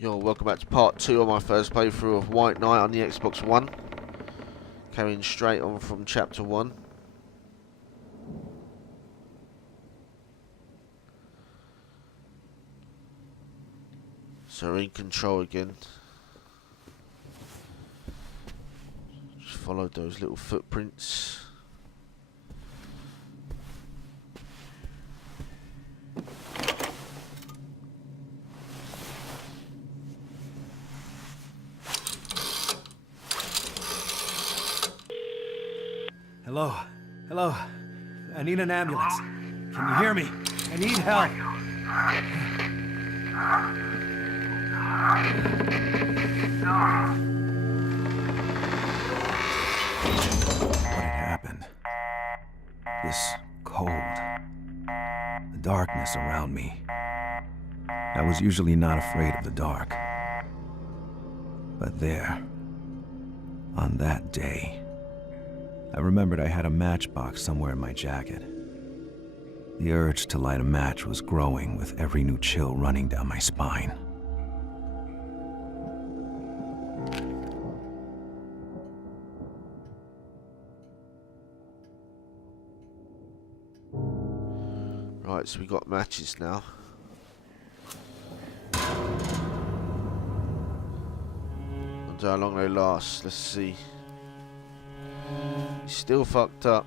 Yo, welcome back to part 2 of my first playthrough of White Knight on the Xbox One. Carrying straight on from chapter 1. So we're in control again. Just follow those little footprints. Hello? Hello? I need an ambulance. Can you hear me? I need help. What had happened? This cold. The darkness around me. I was usually not afraid of the dark. But there, on that day, I remembered I had a matchbox somewhere in my jacket. The urge to light a match was growing with every new chill running down my spine. Right, so we got matches now. Wonder how long they last. Let's see. He's still fucked up.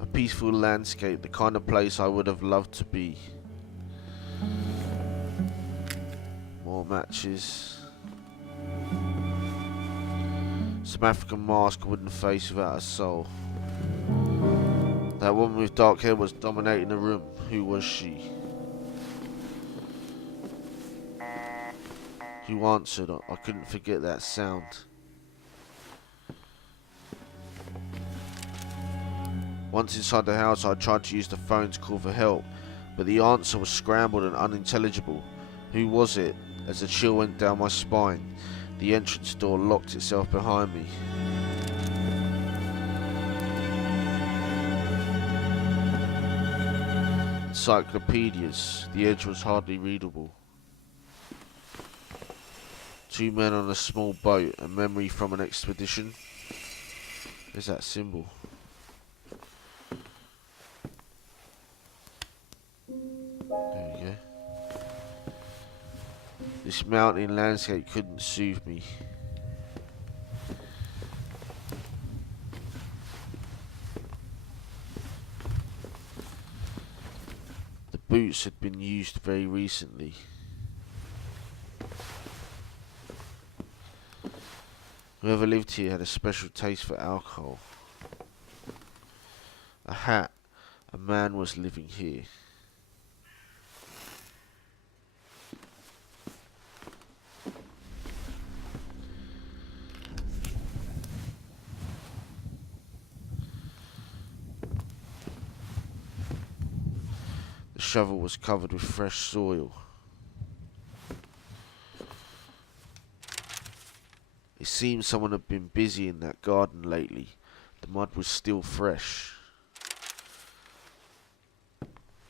A peaceful landscape, the kind of place I would have loved to be. More matches. Some African mask, a wooden face without a soul. That woman with dark hair was dominating the room. Who was she? Who answered? I couldn't forget that sound. Once inside the house, I tried to use the phone to call for help, but the answer was scrambled and unintelligible. Who was it? As a chill went down my spine, the entrance door locked itself behind me. Encyclopedias. The edge was hardly readable. Two men on a small boat. A memory from an expedition. There's that symbol. There we go. This mountain landscape couldn't soothe me. The boots had been used very recently. Whoever lived here had a special taste for alcohol. A hat. A man was living here. The shovel was covered with fresh soil. It seemed someone had been busy in that garden lately. The mud was still fresh.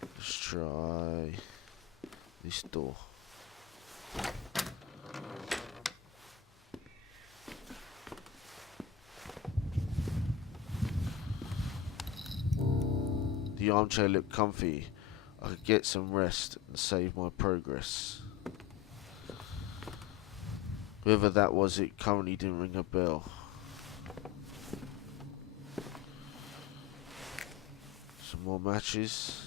Let's try this door. The armchair looked comfy. I could get some rest and save my progress. Whoever that was, it currently didn't ring a bell. Some more matches.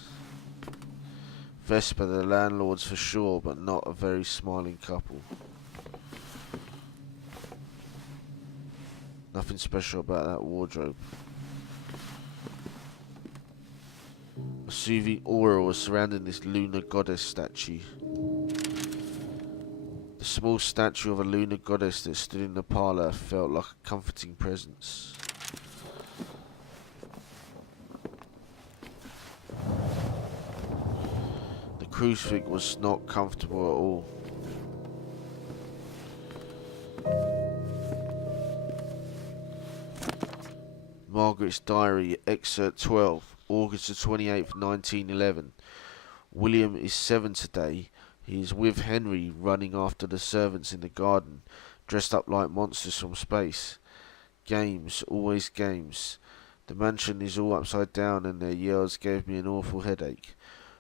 Vesper, the landlords for sure, but not a very smiling couple. Nothing special about that wardrobe. A soothing aura was surrounding this lunar goddess statue. The small statue of a lunar goddess that stood in the parlour felt like a comforting presence. The crucifix was not comfortable at all. Margaret's Diary, Excerpt 12, August the 28th, 1911. William is 7 today. He is with Henry, running after the servants in the garden, dressed up like monsters from space. Games, always games. The mansion is all upside down and their yells gave me an awful headache.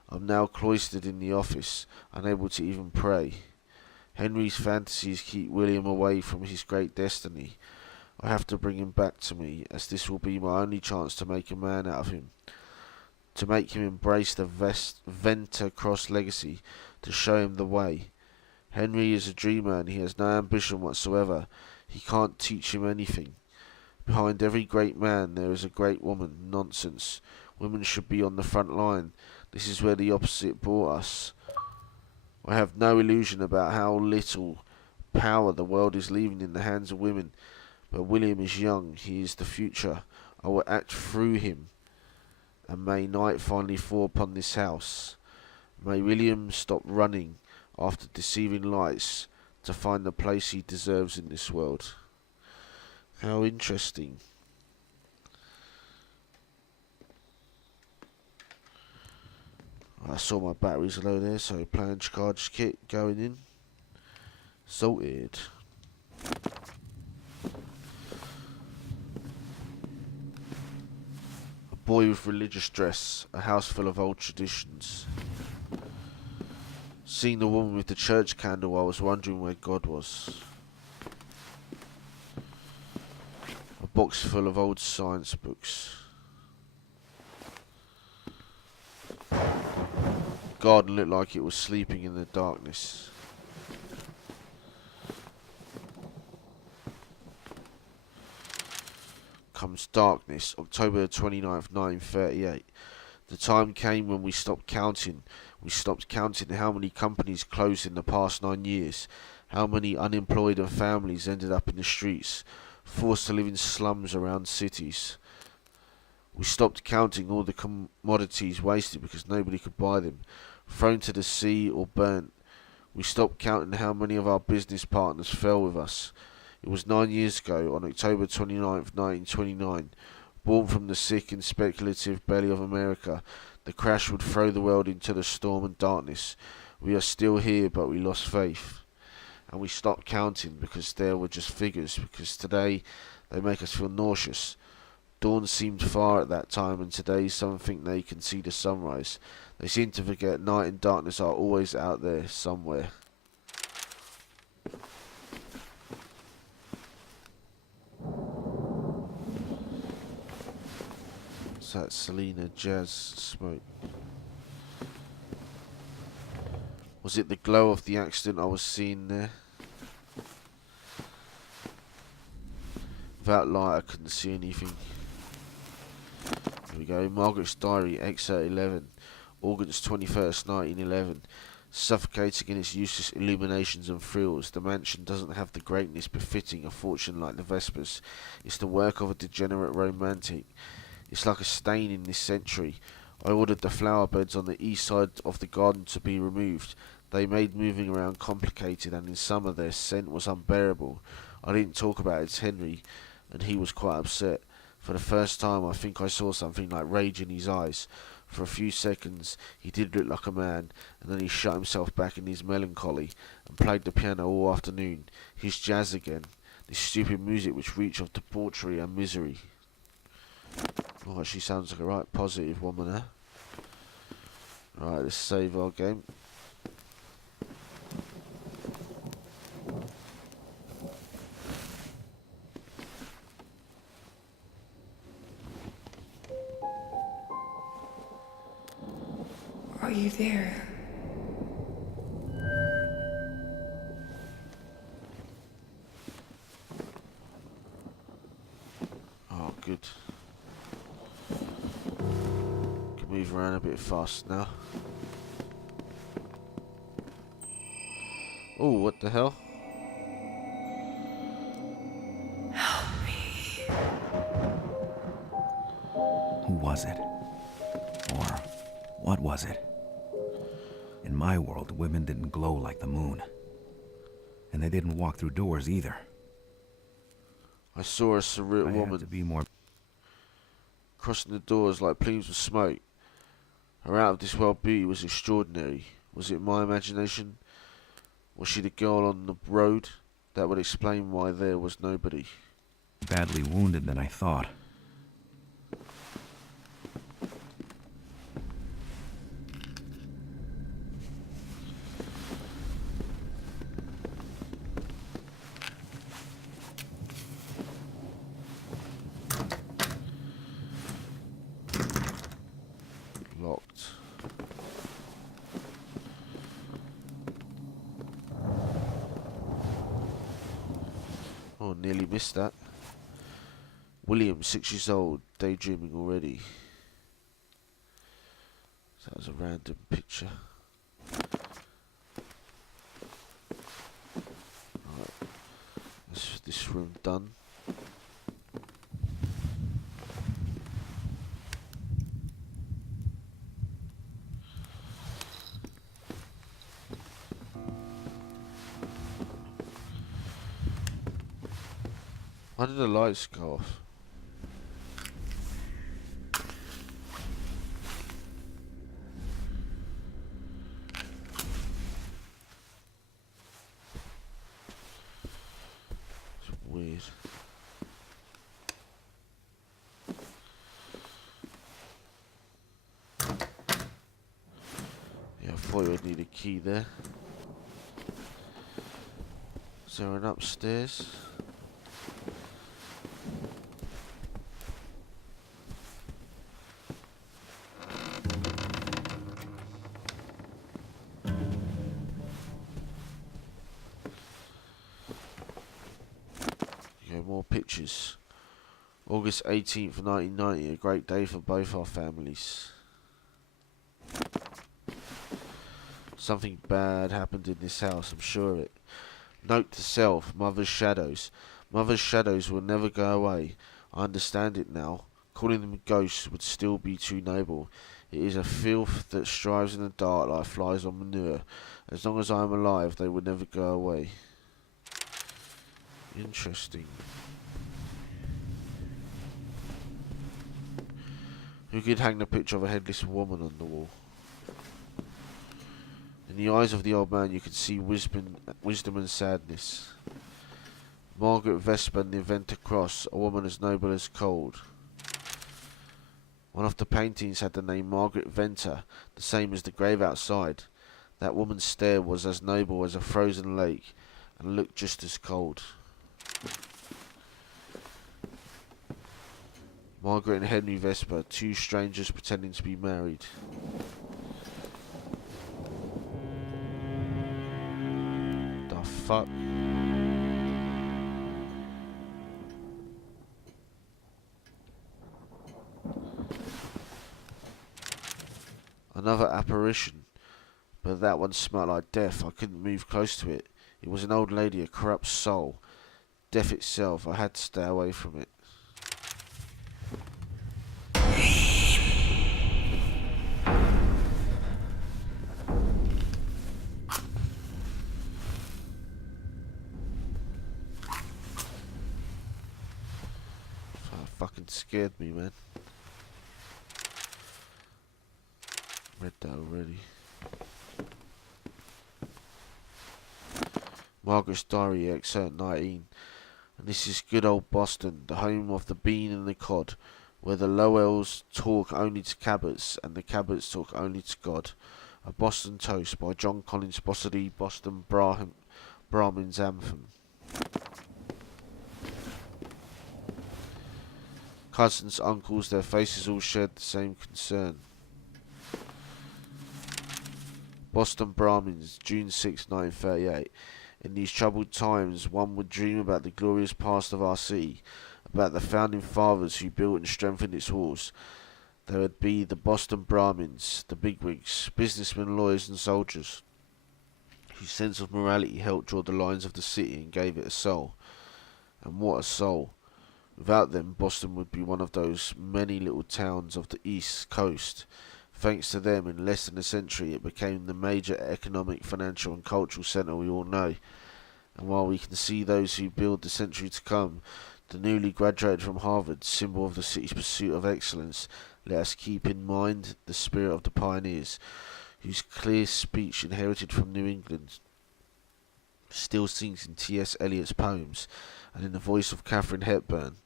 I'm now cloistered in the office, unable to even pray. Henry's fantasies keep William away from his great destiny. I have to bring him back to me, as this will be my only chance to make a man out of him. To make him embrace the Venter Cross legacy, to show him the way. Henry is a dreamer and he has no ambition whatsoever. He can't teach him anything. Behind every great man there is a great woman. Nonsense. Women should be on the front line. This is where the opposite brought us. I have no illusion about how little power the world is leaving in the hands of women. But William is young. He is the future. I will act through him. And may night finally fall upon this house. May William stop running after deceiving lights to find the place he deserves in this world. How interesting. I saw my batteries low there, so plan charge kit going in. Sorted. A boy with religious dress, a house full of old traditions. Seeing the woman with the church candle, I was wondering where God was. A box full of old science books. The garden looked like it was sleeping in the darkness. Comes darkness, October 29th, 1938. The time came when we stopped counting. We stopped counting how many companies closed in the past 9 years, how many unemployed and families ended up in the streets, forced to live in slums around cities. We stopped counting all the commodities wasted because nobody could buy them, thrown to the sea or burnt. We stopped counting how many of our business partners fell with us. It was 9 years ago, on October 29th, 1929, born from the sick and speculative belly of America. The crash would throw the world into the storm and darkness. We are still here, but we lost faith. And we stopped counting because there were just figures, because today they make us feel nauseous. Dawn seemed far at that time, and today some think they can see the sunrise. They seem to forget night and darkness are always out there, somewhere. So that's Selena Jazz Smoke. Was it the glow of the accident I was seeing there? Without light I couldn't see anything. Here we go. Margaret's Diary, Excerpt 11, August 21st, 1911. Suffocating in its useless illuminations and frills, the mansion doesn't have the greatness befitting a fortune like the Vespers. It's the work of a degenerate romantic. It's like a stain in this century. I ordered the flower beds on the east side of the garden to be removed. They made moving around complicated, and in summer their scent was unbearable. I didn't talk about it to Henry, and he was quite upset. For the first time I think I saw something like rage in his eyes. For a few seconds he did look like a man, and then he shut himself back in his melancholy and played the piano all afternoon. His jazz again. This stupid music which reeks of debauchery and misery. Oh, she sounds like a right positive woman, huh? Right, let's save our game. Are you there? Oh, good. Can move around a bit fast now. Oh, what the hell? Help me. Who was it? Or what was it? In my world, women didn't glow like the moon. And they didn't walk through doors either. I saw a surreal I woman. had to be more... crossing the doors like plumes of smoke. Her out-of-this-world beauty was extraordinary. Was it my imagination? Was she the girl on the road? That would explain why there was nobody. Badly wounded than I thought. Locked. Oh, nearly missed that. William, 6 years old, daydreaming already. So that was a random picture. Right, that's this room done. Why did the lights go off? It's weird. Yeah, I thought you would need a key there. Is there an upstairs? Okay, more pictures. August 18th, 1990, a great day for both our families. Something bad happened in this house, I'm sure of it. Note to self, Mother's shadows. Mother's shadows will never go away. I understand it now. Calling them ghosts would still be too noble. It is a filth that strives in the dark like flies on manure. As long as I am alive, they will never go away. Interesting. Who could hang the picture of a headless woman on the wall? In the eyes of the old man you could see wisdom and sadness. Margaret Vesper and the Venter Cross, a woman as noble as cold. One of the paintings had the name Margaret Venter, the same as the grave outside. That woman's stare was as noble as a frozen lake, and looked just as cold. Margaret and Henry Vesper, two strangers pretending to be married. The fuck? Another apparition, but that one smelled like death. I couldn't move close to it. It was an old lady, a corrupt soul. Death itself. I had to stay away from it. Fucking scared me, man. Read that already. Margaret's Diary, excerpt 19. And this is good old Boston, the home of the bean and the cod, where the Lowells talk only to Cabots, and the Cabots talk only to God. A Boston Toast by John Collins Bossady, Boston Brahmin's Anthem. Cousins, uncles, their faces all shared the same concern. Boston Brahmins, June 6, 1938. In these troubled times, one would dream about the glorious past of our city, about the founding fathers who built and strengthened its walls. There would be the Boston Brahmins, the bigwigs, businessmen, lawyers and soldiers, whose sense of morality helped draw the lines of the city and gave it a soul. And what a soul! Without them, Boston would be one of those many little towns of the East Coast. Thanks to them, in less than a century, it became the major economic, financial and cultural centre we all know. And while we can see those who build the century to come The newly graduated from Harvard, symbol of the city's pursuit of excellence, let us keep in mind the spirit of the pioneers, whose clear speech inherited from New England still sings in T.S. Eliot's poems and in the voice of Katharine Hepburn.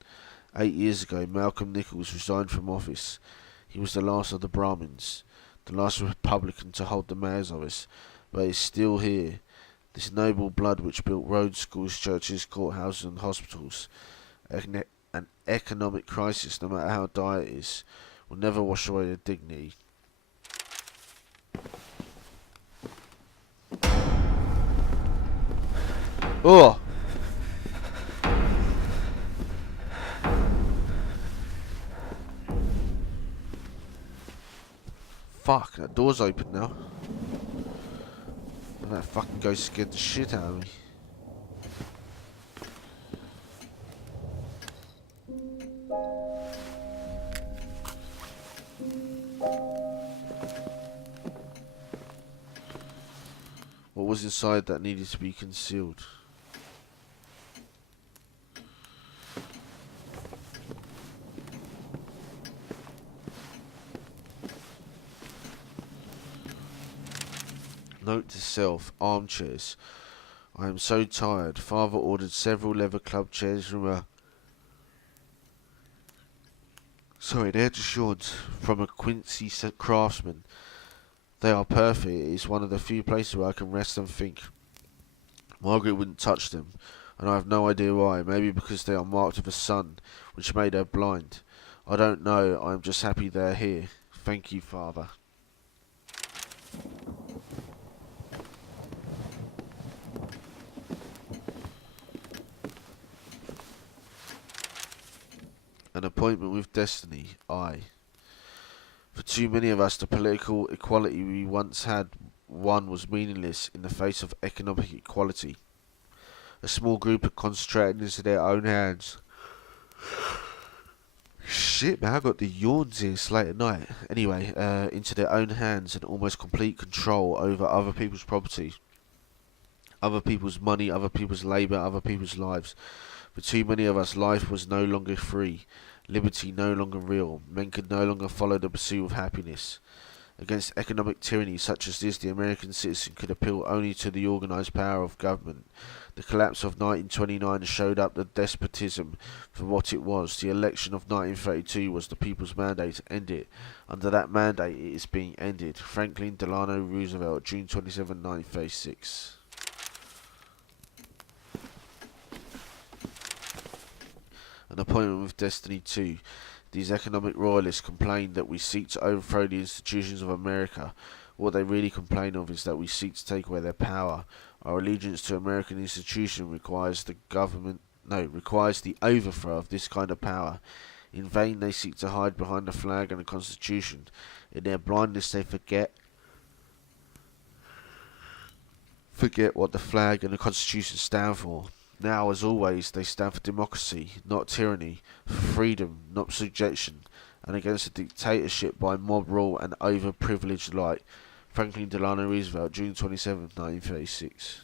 8 years ago, Malcolm Nichols resigned from office. He was the last of the Brahmins, the last Republican to hold the mayor's office, but he's still here. This noble blood which built roads, schools, churches, courthouses and hospitals. An economic crisis, no matter how dire it is, will never wash away their dignity. Oh! Fuck, that door's open now. And that fucking ghost scared the shit out of me. What was inside that needed to be concealed? Note to self, armchairs. I am so tired. Father ordered several leather club chairs from a... they're DeShawns, from a Quincy craftsman. They are perfect. It is one of the few places where I can rest and think. Margaret wouldn't touch them, and I have no idea why. Maybe because they are marked with a sun, which made her blind. I don't know. I am just happy they are here. Thank you, Father. An appointment with destiny. Aye. For too many of us, the political equality we once had was meaningless in the face of economic equality. A small group are concentrated into their own hands. Shit, man, I got the yawns here. It's late at night. Anyway, into their own hands and almost complete control over other people's property, other people's money, other people's labour, other people's lives. For too many of us, life was no longer free. Liberty no longer real. Men could no longer follow the pursuit of happiness. Against economic tyranny such as this, the American citizen could appeal only to the organised power of government. The collapse of 1929 showed up the despotism for what it was. The election of 1932 was the people's mandate to end it. Under that mandate, it is being ended. Franklin Delano Roosevelt, June 27, 1936. An appointment with destiny too. These economic royalists complain that we seek to overthrow the institutions of America. What they really complain of is that we seek to take away their power. Our allegiance to American institution requires the overthrow of this kind of power. In vain they seek to hide behind the flag and the Constitution. In their blindness they forget what the flag and the Constitution stand for. Now, as always, they stand for democracy, not tyranny, for freedom, not subjection, and against a dictatorship by mob rule and overprivileged light. Franklin Delano Roosevelt, June 27, 1936.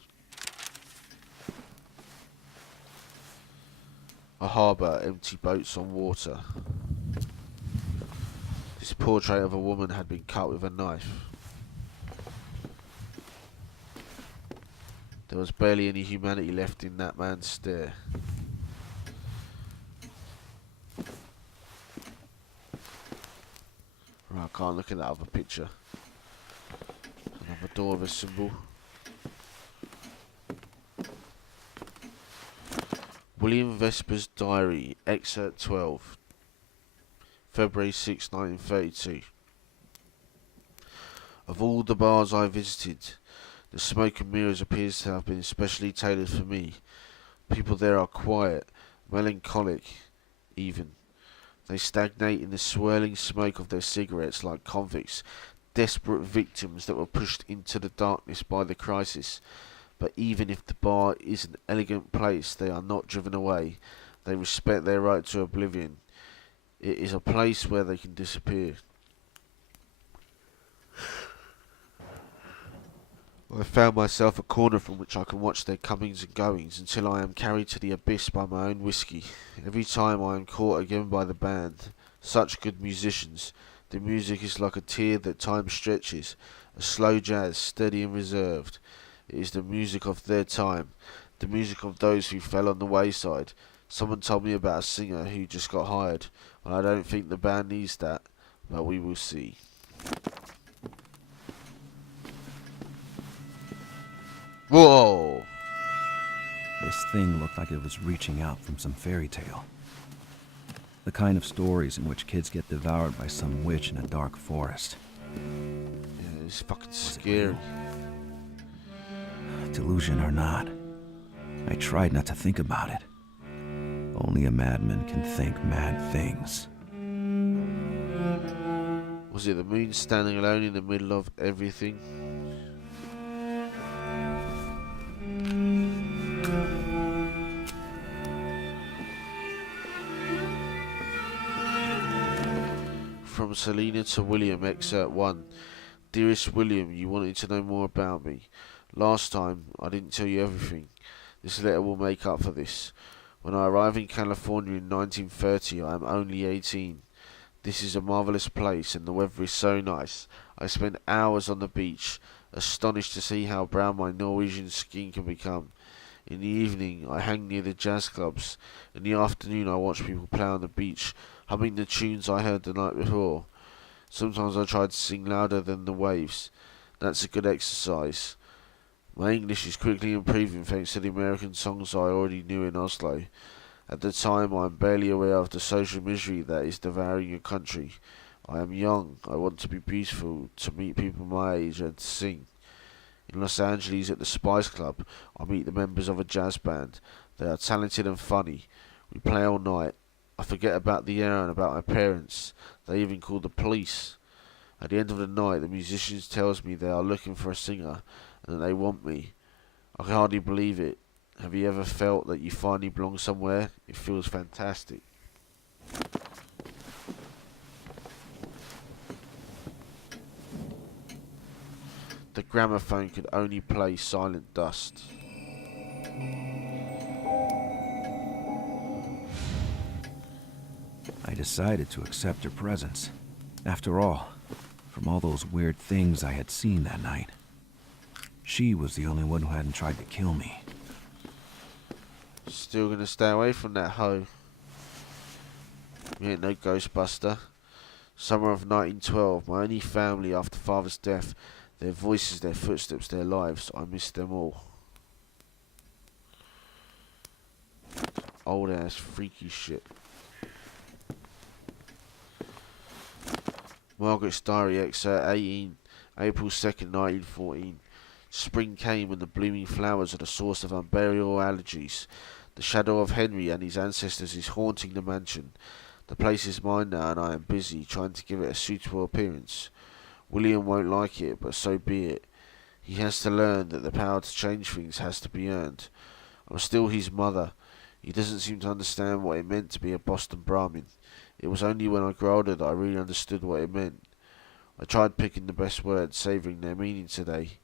A harbour, empty boats on water. This portrait of a woman had been cut with a knife. There was barely any humanity left in that man's stare. Right, I can't look at that other picture. Another door with a symbol. William Vesper's Diary, Excerpt 12. February 6, 1932. Of all the bars I visited, the Smoke and Mirrors appears to have been especially tailored for me. People there are quiet, melancholic, even. They stagnate in the swirling smoke of their cigarettes like convicts, desperate victims that were pushed into the darkness by the crisis. But even if the bar is an elegant place, they are not driven away. They respect their right to oblivion. It is a place where they can disappear. I found myself a corner from which I can watch their comings and goings until I am carried to the abyss by my own whiskey. Every time I am caught again by the band. Such good musicians. The music is like a tear that time stretches, a slow jazz, steady and reserved. It is the music of their time, the music of those who fell on the wayside. Someone told me about a singer who just got hired, and I don't think the band needs that, but we will see. Whoa! This thing looked like it was reaching out from some fairy tale. The kind of stories in which kids get devoured by some witch in a dark forest. Yeah, it's fucking scary. Delusion or not, I tried not to think about it. Only a madman can think mad things. Was it the moon standing alone in the middle of everything? From Selena to William, excerpt 1. Dearest William, you wanted to know more about me. Last time, I didn't tell you everything. This letter will make up for this. When I arrived in California in 1930, I am only 18. This is a marvellous place, and the weather is so nice. I spend hours on the beach, astonished to see how brown my Norwegian skin can become. In the evening, I hang near the jazz clubs. In the afternoon, I watch people play on the beach, humming the tunes I heard the night before. Sometimes I try to sing louder than the waves. That's a good exercise. My English is quickly improving thanks to the American songs I already knew in Oslo. At the time, I am barely aware of the social misery that is devouring your country. I am young. I want to be beautiful, to meet people my age and to sing. In Los Angeles at the Spice Club, I meet the members of a jazz band. They are talented and funny. We play all night. I forget about the air and about my parents. They even call the police. At the end of the night, the musicians tells me they are looking for a singer and that they want me. I can hardly believe it. Have you ever felt that you finally belong somewhere? It feels fantastic. The gramophone could only play Silent Dust. I decided to accept her presence. After all, from all those weird things I had seen that night, she was the only one who hadn't tried to kill me. Still gonna stay away from that hoe. You ain't no Ghostbuster. Summer of 1912, my only family after father's death. Their voices, their footsteps, their lives. I miss them all. Old ass freaky shit. Margaret's diary, excerpt 18, April 2nd, 1914. Spring came and the blooming flowers are the source of unbearable allergies. The shadow of Henry and his ancestors is haunting the mansion. The place is mine now and I am busy trying to give it a suitable appearance. William won't like it, but so be it. He has to learn that the power to change things has to be earned. I'm still his mother. He doesn't seem to understand what it meant to be a Boston Brahmin. It was only when I grew older that I really understood what it meant. I tried picking the best words, savouring their meaning today,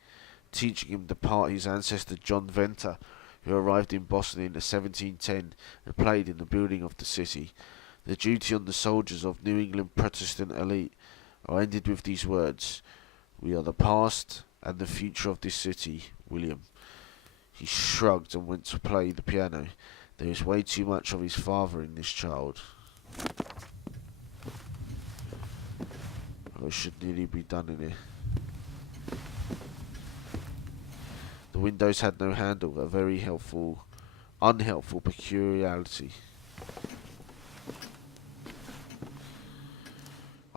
teaching him the part his ancestor John Venter, who arrived in Boston in 1710 and played in the building of the city. The duty on the soldiers of New England Protestant elite. I ended with these words: "We are the past and the future of this city, William." He shrugged and went to play the piano. There is way too much of his father in this child. I should nearly be done in here. The windows had no handle, a very unhelpful peculiarity.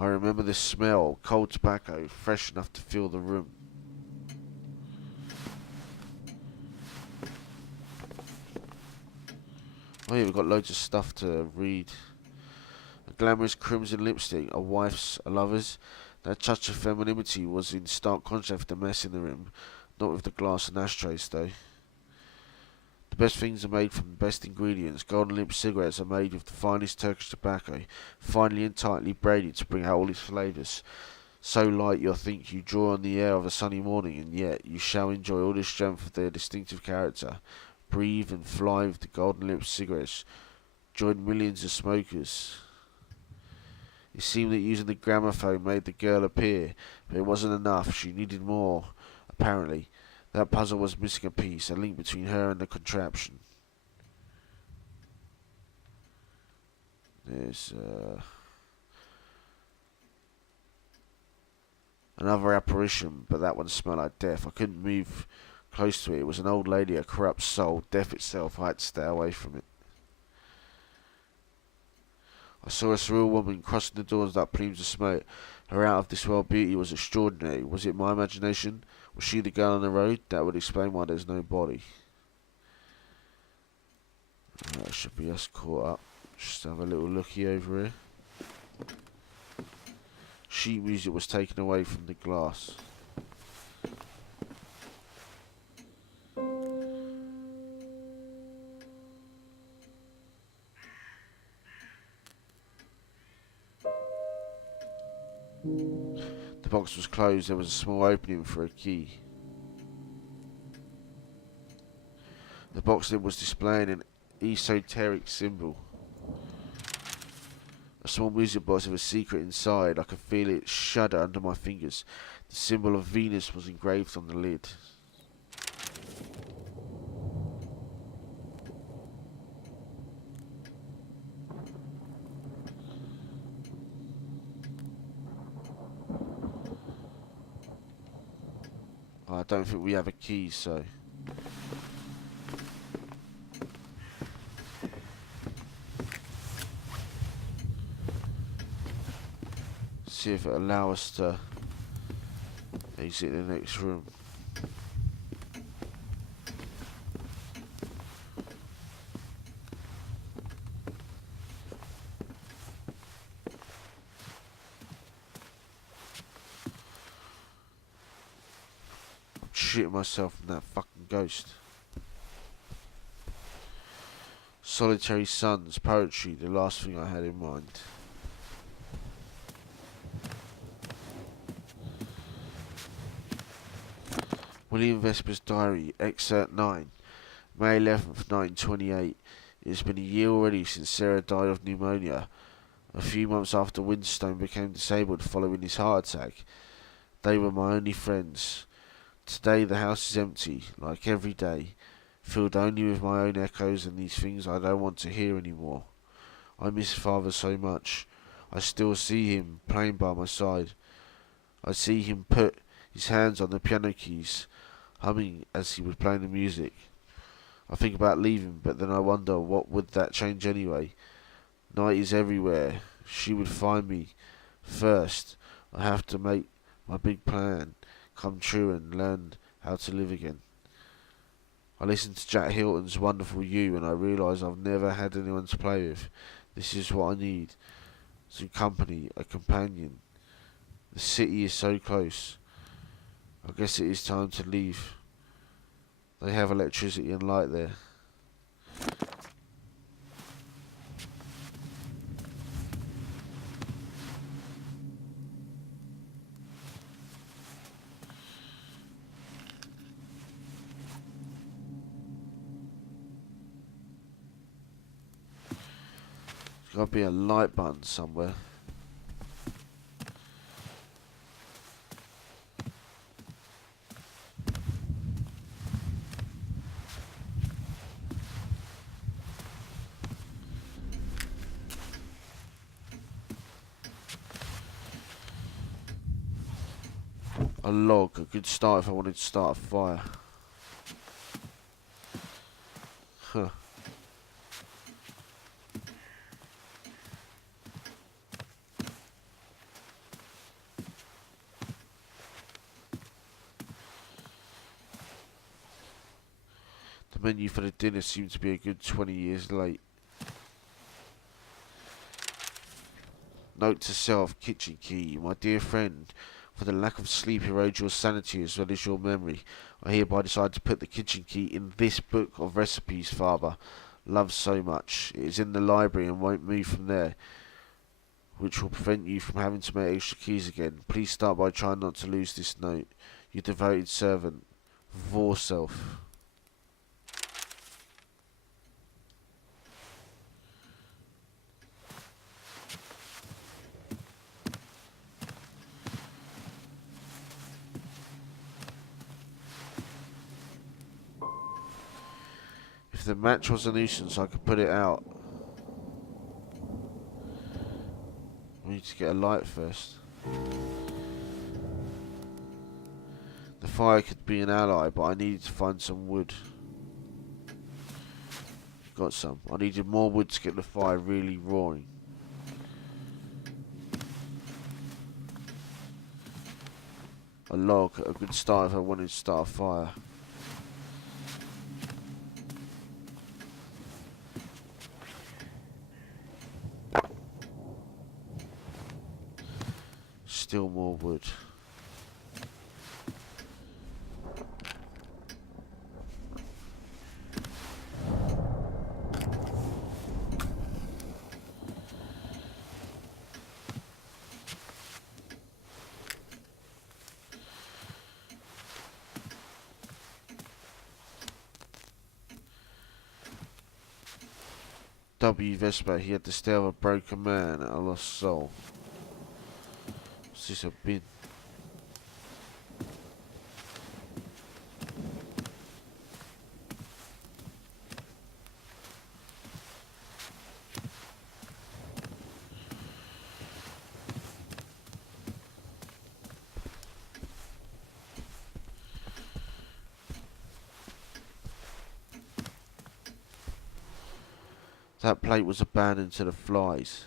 I remember the smell, cold tobacco, fresh enough to fill the room. Oh yeah, we've got loads of stuff to read. A glamorous crimson lipstick, a wife's, a lover's. That touch of femininity was in stark contrast with the mess in the room. Not with the glass and ashtrays, though. The best things are made from the best ingredients. Golden Lip cigarettes are made with the finest Turkish tobacco, finely and tightly braided to bring out all its flavours. so light you'll think you draw on the air of a sunny morning, and yet you shall enjoy all the strength of their distinctive character. Breathe and fly with the golden lipped cigarettes. Join millions of smokers. It seemed that using the gramophone made the girl appear, but it wasn't enough. She needed more, apparently. That puzzle was missing a piece, a link between her and the contraption. There's another apparition, but that one smelled like death. I couldn't move close to it. It was an old lady, a corrupt soul, death itself. I had to stay away from it. I saw a surreal woman crossing the doors like plumes of smoke. Her out-of-this-world beauty was extraordinary. Was it my imagination? Was she the girl on the road? That would explain why there's no body. That should be us caught up. Just have a little looky over here. Sheet music was taken away from the glass. The box was closed. There was a small opening for a key. The box lid was displaying an esoteric symbol. A small music box with a secret inside. I could feel it shudder under my fingers. The symbol of Venus was engraved on the lid. I don't think we have a key, so... see if it'll allow us to exit the next room. I'm shitting myself from that fucking ghost. Solitary Suns, poetry, the last thing I had in mind. William Vesper's diary, excerpt 9, May 11th, 1928. It has been a year already since Sarah died of pneumonia. A few months after Winstone became disabled following his heart attack. They were my only friends. Today the house is empty, like every day, filled only with my own echoes and these things I don't want to hear anymore. I miss Father so much. I still see him playing by my side. I see him put his hands on the piano keys, humming as he was playing the music. I think about leaving, but then I wonder what would that change anyway. Night is everywhere. She would find me. First, I have to make my big plan come true and learn how to live again. I listened to Jack Hilton's Wonderful You and I realise I've never had anyone to play with. This is what I need. Some company, a companion. The city is so close. I guess it is time to leave. They have electricity and light there. There's got to be a light button somewhere. A log, a good start if I wanted to start a fire. Huh. The menu for the dinner seemed to be a good 20 years late. Note to self, kitchen key, my dear friend. For the lack of sleep erodes your sanity as well as your memory. I hereby decide to put the kitchen key in this book of recipes Father loves so much. It is in the library and won't move from there. which will prevent you from having to make extra keys again. Please start by trying not to lose this note. Your devoted servant, Vorself. If the match was a nuisance, I could put it out. We need to get a light first. The fire could be an ally, but I needed to find some wood. Got some. I needed more wood to get the fire really roaring. A log, a good start if I wanted to start a fire. Still more wood. W. Vesper, he had the stare of a broken man and a lost soul. What's this, a bin? That plate was abandoned to the flies.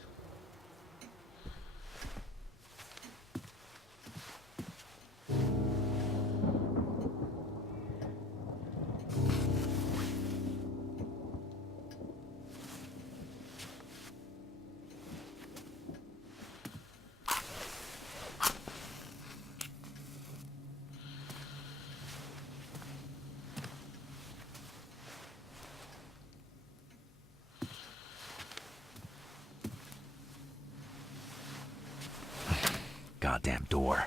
Goddamn door.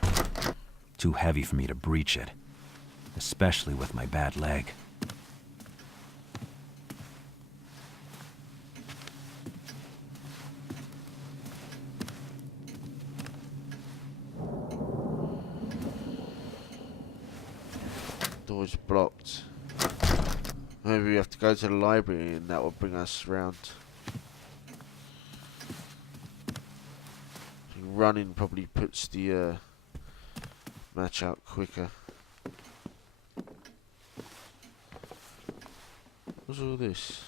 Too heavy for me to breach it. Especially with my bad leg. Door's blocked. Maybe we have to go to the library and that will bring us round. Running probably puts the match out quicker. What's all this?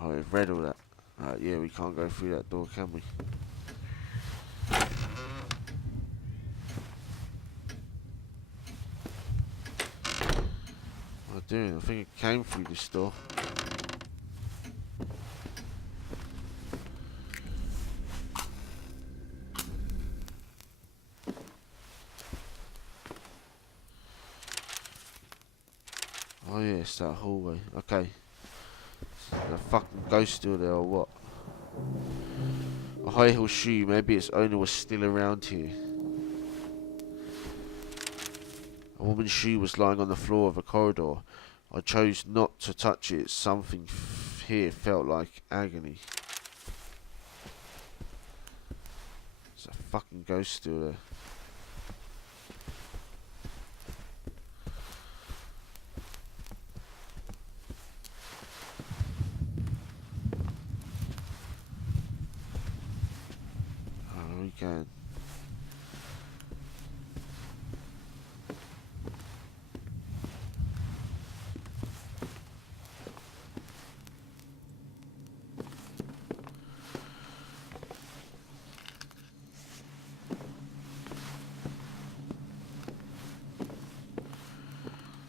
Oh, we've read all that. Yeah, we can't go through that door, can we? What am I doing? I think it came through this door. Oh yeah, it's that hallway. Okay. The fucking ghost still there or what? A high heel shoe, maybe its owner was still around here. A woman's shoe was lying on the floor of a corridor. I chose not to touch it. Something here felt like agony. There's a fucking ghost still there. Can.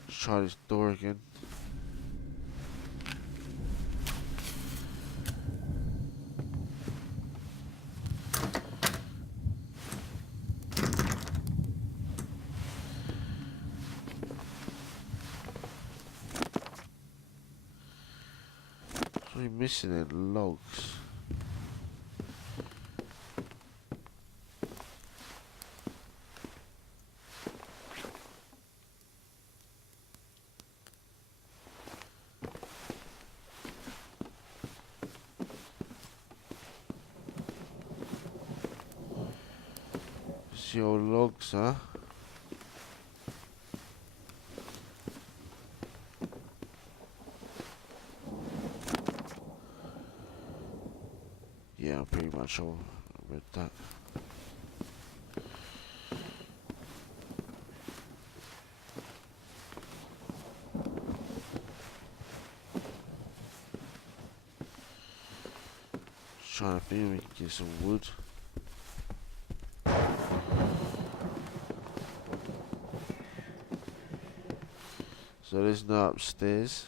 Let's try this door again. What are we missing in logs? It's your logs, huh? Yeah, I'm pretty much all read that. Trying to think we can get some wood. So there's no upstairs.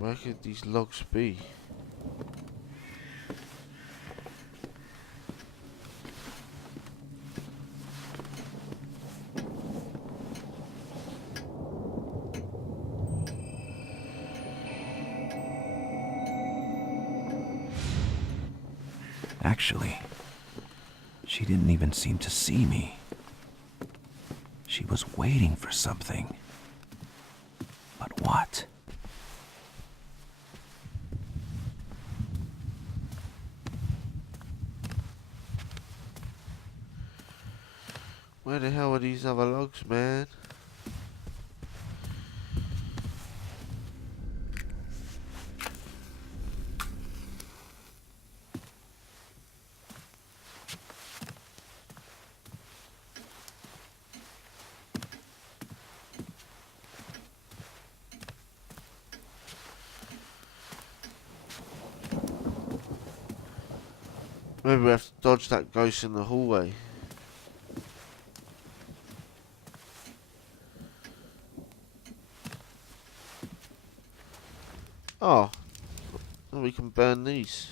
Where could these logs be? Actually, she didn't even seem to see me. She was waiting for something. But what? Where the hell are these other logs, man? Maybe we have to dodge that ghost in the hallway. Oh, and we can burn these.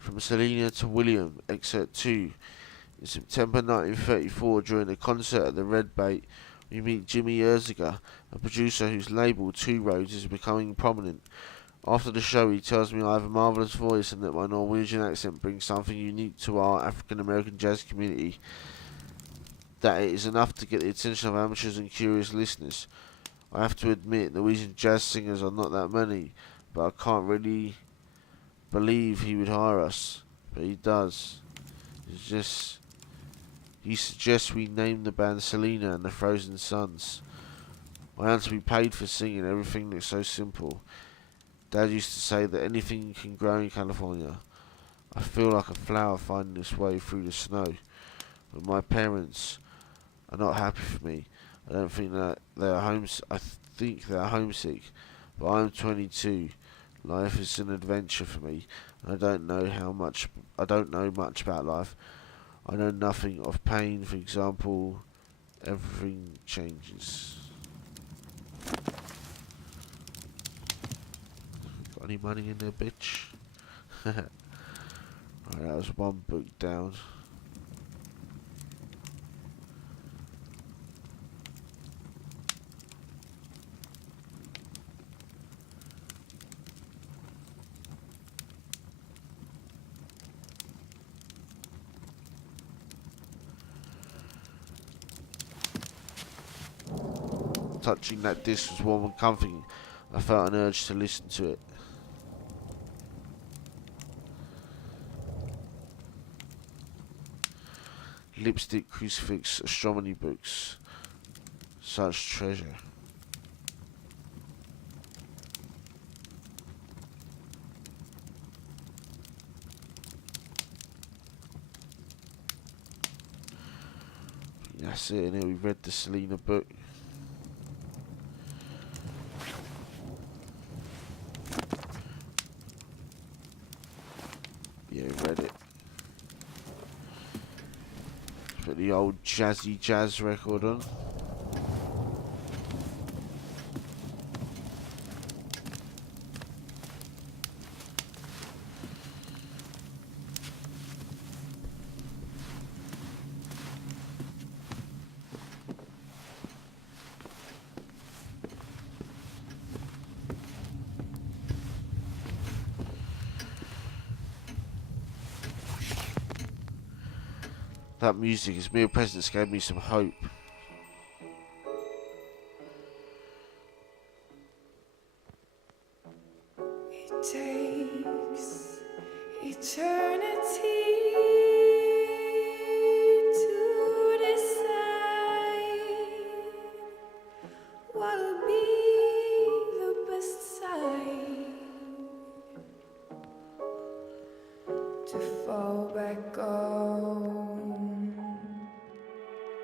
From Selena to William, Excerpt 2. In September 1934, during a concert at the Red Bait, we meet Jimmy Erziger, a producer whose label, Two Roads, is becoming prominent. After the show, he tells me I have a marvellous voice and that my Norwegian accent brings something unique to our African-American jazz community. That it is enough to get the attention of amateurs and curious listeners. I have to admit, Norwegian jazz singers are not that many, but I can't really believe he would hire us. But he does. He suggests we name the band Selena and the Frozen Sons. I am to be paid for singing. Everything looks so simple. Dad used to say that anything can grow in California. I feel like a flower finding its way through the snow. But my parents are not happy for me. I don't think that they are I think they are homesick. But I'm 22. Life is an adventure for me. I don't know much about life. I know nothing of pain. For example, everything changes. Got any money in there, bitch? Alright, that was one book down. Touching that disc was warm and comforting. I felt an urge to listen to it. Lipstick, crucifix, astronomy books. Such treasure. That's it, and we read the Selena book. Yeah, read it. Put the old jazzy jazz record on. That music, his mere presence gave me some hope. It takes eternity to decide what'll be the best side to fall back on,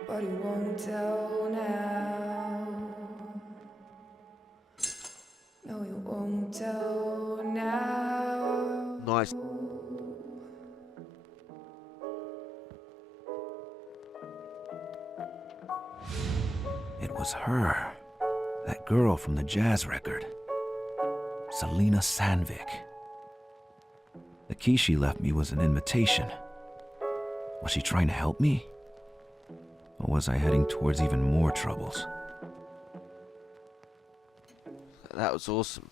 but he won't tell now. No, he won't tell now. Nice. It was her. That girl from the jazz record. Selena Sandvik. The key she left me was an invitation. Was she trying to help me? Or was I heading towards even more troubles? That was awesome.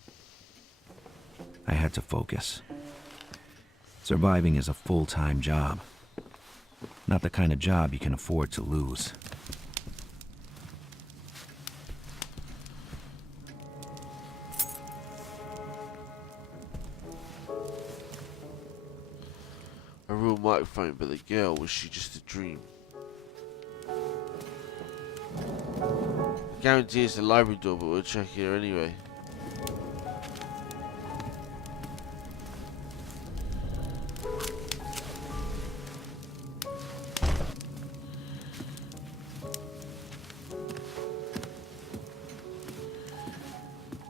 I had to focus. Surviving is a full-time job. Not the kind of job you can afford to lose. A real microphone, but the girl, was she just a dream? Guarantee it's the library door, but we'll check here anyway.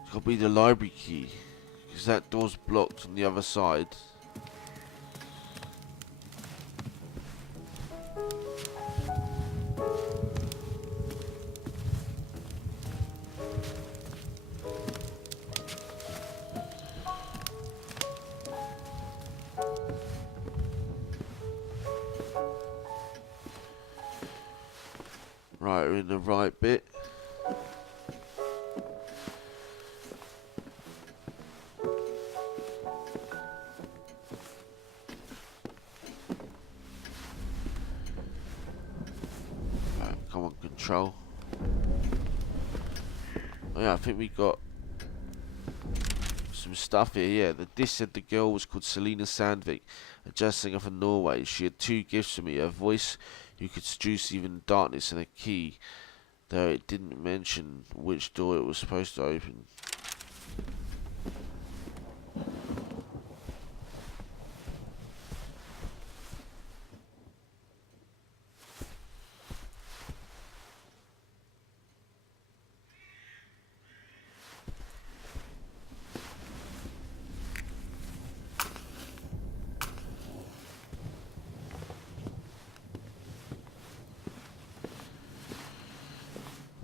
It's got to be the library key, because that door's blocked on the other side. Right, we're in the right bit. Right, come on, control. Oh yeah, I think we got some stuff here. Yeah, the disc said the girl was called Selena Sandvik, a jazz singer from Norway. She had two gifts for me: a voice who could seduce even darkness, and a key, though it didn't mention which door it was supposed to open.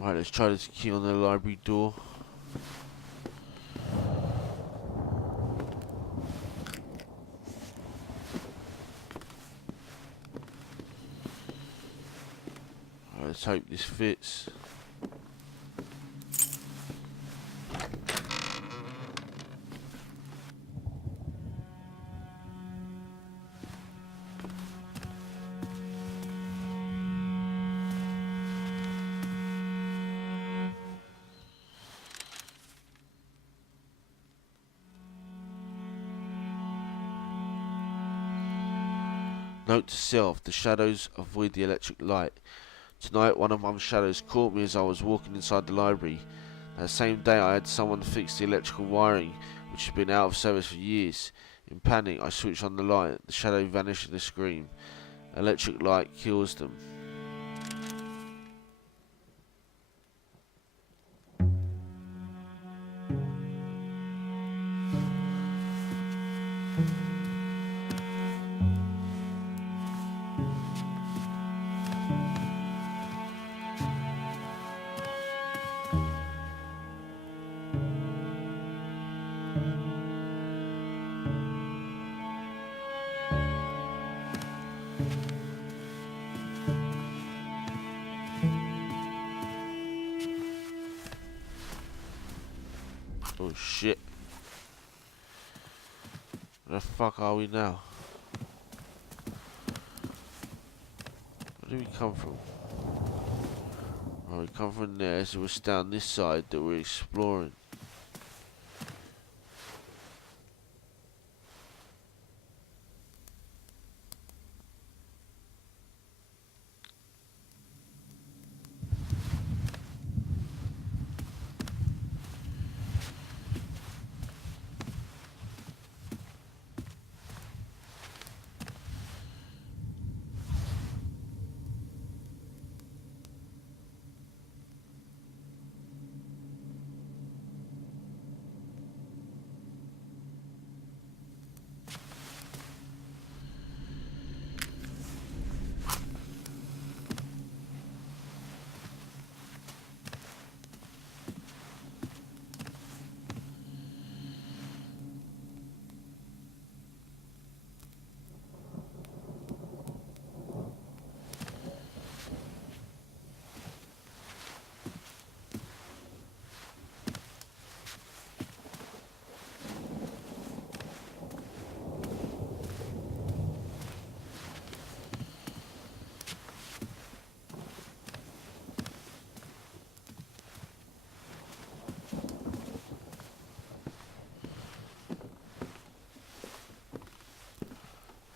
Right, let's try this key on the library door. Right, let's hope this fits. Note to self, the shadows avoid the electric light. Tonight one of Mum's shadows caught me as I was walking inside the library. That same day I had someone fix the electrical wiring, which had been out of service for years. In panic I switched on the light. The shadow vanished with a scream. Electric light kills them. Oh shit. Where the fuck are we now? Where do we come from? Oh, we come from there, so it's down this side that we're exploring.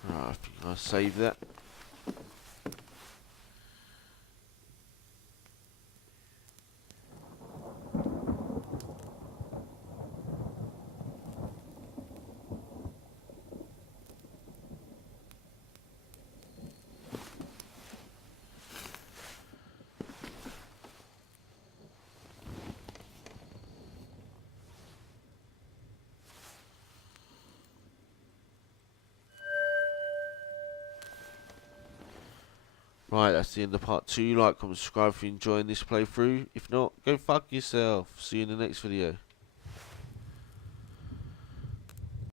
Right, I think I'll save that. Right, that's the end of part 2. Like, comment, subscribe if you're enjoying this playthrough. If not, go fuck yourself. See you in the next video.